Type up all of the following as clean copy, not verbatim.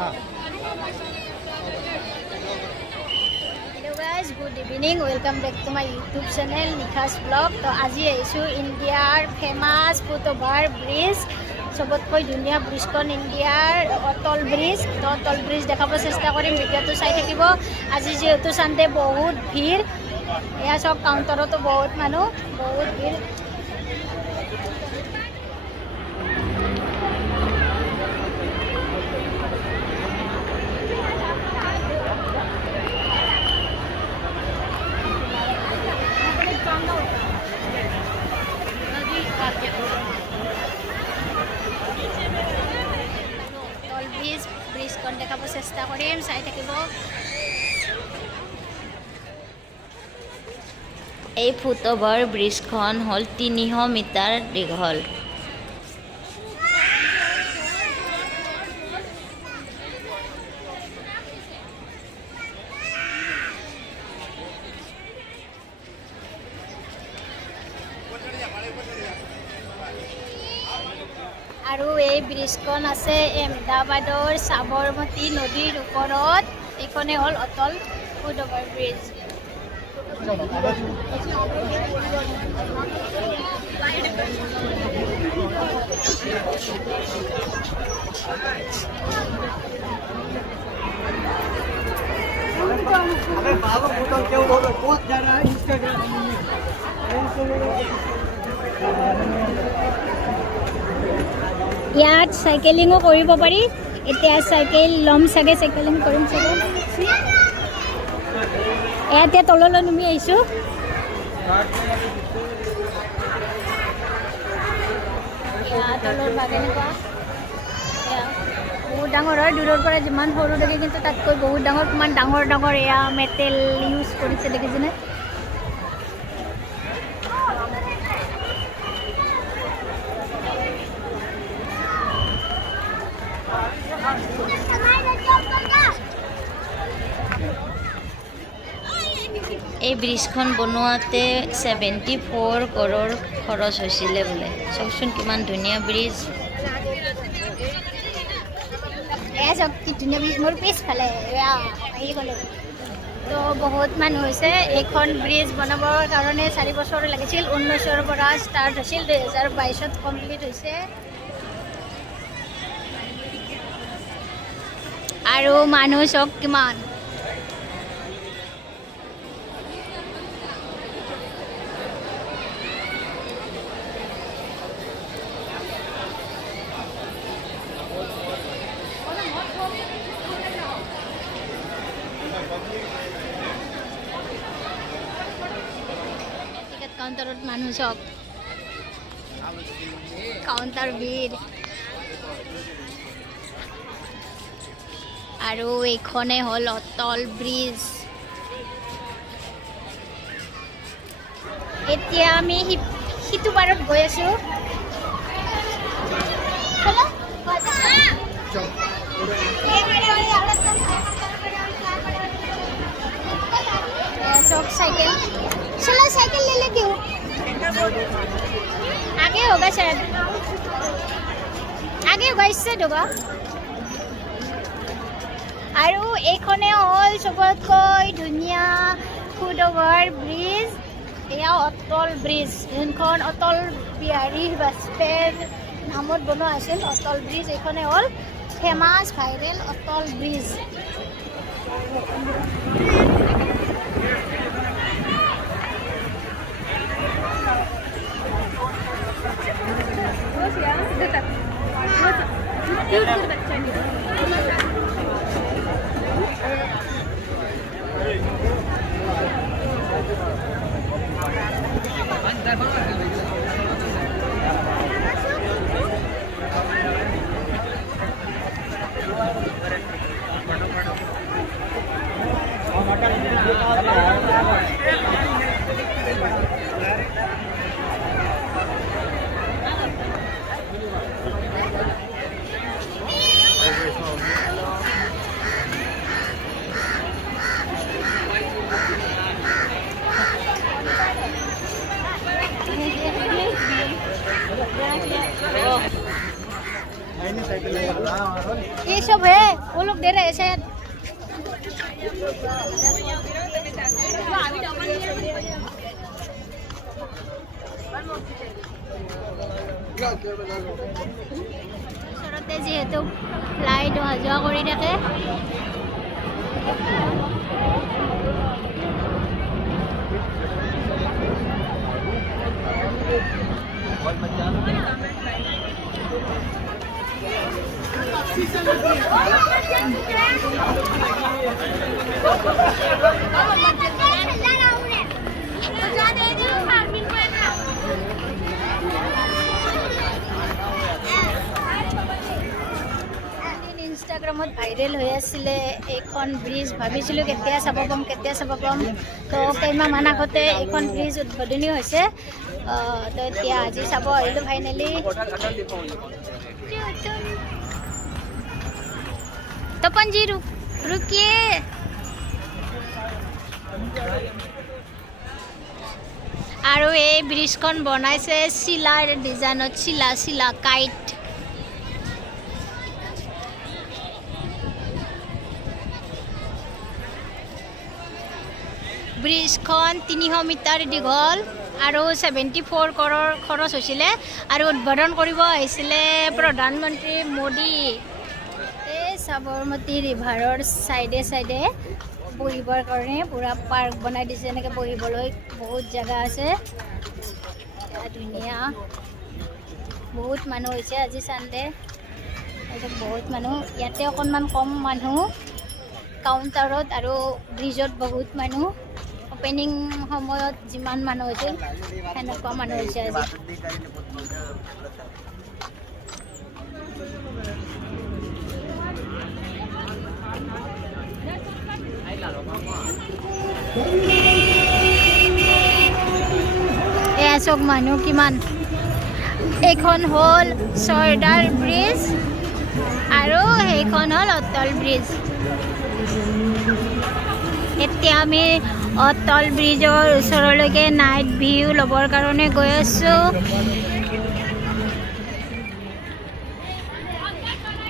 Hello guys, good evening. Welcome back to my YouTube channel Nikha's Vlog. तो আজি আইছো ইণ্ডিয়াৰ ফেমাস ফুটওভাৰ ব্ৰিজ সবতকৈ ধুনীয়া ব্ৰিজখন ইণ্ডিয়াৰ অটল ব্ৰিজ। তো অটল ব্ৰিজ দেখাব চেষ্টা কৰিম, ভিডিঅ'টো চাই থাকিব। আজি যেহেতু সানডে বহুত ভিৰ, এয়া সব কাউণ্টাৰতো বহুত মানুহ, বহুত ভিৰ। ব্ৰিজখন দেখাব চেষ্টা কৰিম, চাই থাকিব। এই ফুটওভাৰ ব্ৰিজখন হ'ল 300 মিটাৰ দীঘল। আৰু এই ব্ৰিজখন আছে আহমেদাবাদৰ সাবৰমতী নদীৰ ওপৰত। এইখনে হ'ল অটল ফুটওভাৰ ব্ৰিজ। ইয়াত সাইকেলিঙো কৰিব পাৰি। এতিয়া সাইকেল ল'ম চাগে, সাইকেলিং কৰিম চাগে। ইয়াতে তললৈ নামি আহিছোঁ। তলৰ ভাগ এনেকুৱা বহুত ডাঙৰ হয়। দূৰৰ পৰা যিমান সৰু দেখে কিন্তু তাতকৈ বহুত ডাঙৰ। কিমান ডাঙৰ ডাঙৰ এয়া মেটেল ইউজ কৰিছে দেখিছেনে? এই ব্ৰিজখন বনোৱাতে 74 কৰোৰ খৰচ হৈছিলে বোলে। চাওকচোন কিমান ধুনীয়া ব্ৰিজ। চব কি ধুনীয়া ব্ৰিজ। মোৰ পিছফালে আহি গ'লে তো বহুত মানুহ হৈছে। এইখন ব্ৰিজ বনাবৰ কাৰণে 4 বছৰ লাগিছিল। 19ৰ পৰা ষ্টাৰ্ট হৈছিল, 2022ত কমপ্লিট হৈছে। আৰু মানুহ চব কিমান। কাউণ্টাৰত মানুহ চব, কাউণ্টাৰ ভিৰ। আৰু এইখনে হ'ল অটল ব্ৰিজ। এতিয়া আমি সিটো পাৰত গৈ আছোঁ। सब साइकिल चलो, साइकिल ले लेती हूँ। आगे होगा शायद, आगे होगा, इससे होगा। আৰু এইখনে হ'ল সবতকৈ ধুনীয়া ফুটওভাৰ ব্ৰিজ। এয়া অটল ব্ৰিজ, যোনখন অটল বিহাৰী বাজপেয়ীৰ নামত বনোৱা আছিল অটল ব্ৰিজ। এইখনে হ'ল ফেমাছ ভাইৰেল অটল ব্ৰিজ। ये सब है वो लोग दे रहे शायद ওচৰতে যিহেতু ফ্লাইট অহা যোৱা কৰি থাকে ইনষ্টাগ্ৰামত ভাইৰেল হৈ আছিলে এইখন ব্ৰিজ ভাবিছিলোঁ কেতিয়া চাব পাম তো কেইমাহমান আগতে এইখন ব্ৰিজ উদ্বোধনী হৈছে তো এতিয়া আজি চাব আহিলোঁ ফাইনেলি তপন জি रुकिए আৰু এই ব্ৰিজখন বনাইছে শিলাৰ ডিজাইনত শিলা কাইট ব্ৰিজখন 300 মিটাৰ দীঘল আৰু 74 কৰৰ খৰচ হৈছিলে আৰু উদ্বোধন কৰিব আহিছিলে প্ৰধানমন্ত্ৰী মোদী এই সাবৰমতী ৰিভাৰৰ সাইডে বহিবৰ কাৰণে পুৰা পাৰ্ক বনাই দিছে এনেকৈ বহিবলৈ বহুত জায়গা আছে ধুনীয়া বহুত মানুহ হৈছে আজি সানডে বহুত মানুহ ইয়াতে অকণমান কম মানুহ কাউণ্টাৰত আৰু ব্ৰিজত বহুত মানুহ ওপেনিং সময়ত যিমান মানুহ হৈছিল সেনেকুৱা মানুহ হৈছে আজি এয়া চব মানুহ কিমান এইখন হ'ল চৰ্দাৰ ব্ৰিজ আৰু সেইখন হ'ল অটল ব্ৰিজ এতিয়া আমি অটল ব্ৰিজৰ ওচৰলৈকে নাইট ভিউ ল'বৰ কাৰণে গৈ আছোঁ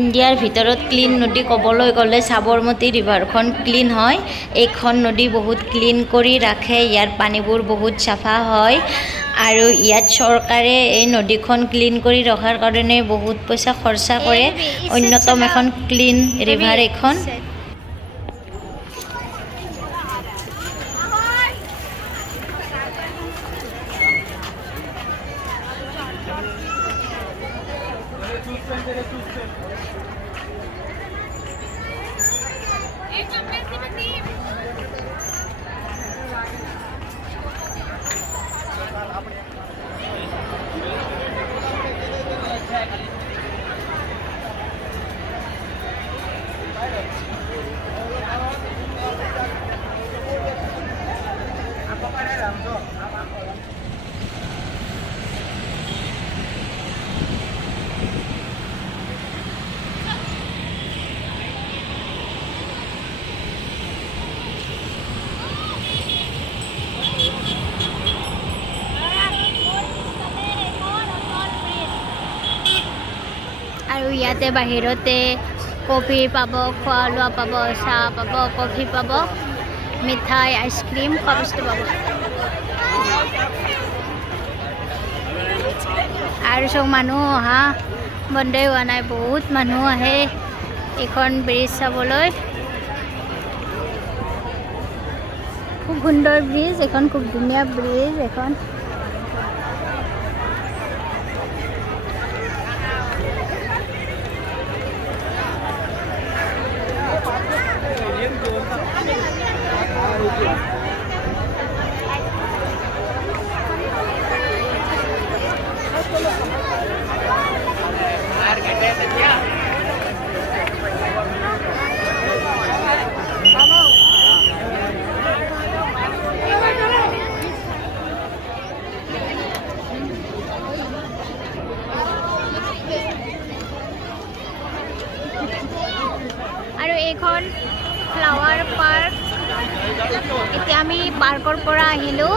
ইণ্ডিয়াৰ ভিতৰত ক্লিন নদী ক'বলৈ গ'লে সাবৰমতী ৰিভাৰখন ক্লিন হয় এইখন নদী বহুত ক্লিন কৰি ৰাখে ইয়াৰ পানীবোৰ বহুত চাফা হয় আৰু ইয়াত চৰকাৰে এই নদীখন ক্লিন কৰি ৰখাৰ কাৰণে বহুত পইচা খৰচা কৰে অন্যতম এখন ক্লিন ৰিভাৰ এইখন আৰু ইয়াতে বাহিৰতে কফি পাব খোৱা লোৱা পাব চাহ পাব কফি পাব মিঠাই আইচক্ৰীম খোৱা বস্তু পাব আৰু চব মানুহ অহা বন্ধই হোৱা নাই বহুত মানুহ আহে এইখন ব্ৰিজ চাবলৈ খুব সুন্দৰ ব্ৰিজ এখন খুব ধুনীয়া ব্ৰিজ এখন আৰু এইখন ফ্লাৱাৰ পাৰ্ক এতিয়া আমি পাৰ্কৰ পৰা আহিলোঁ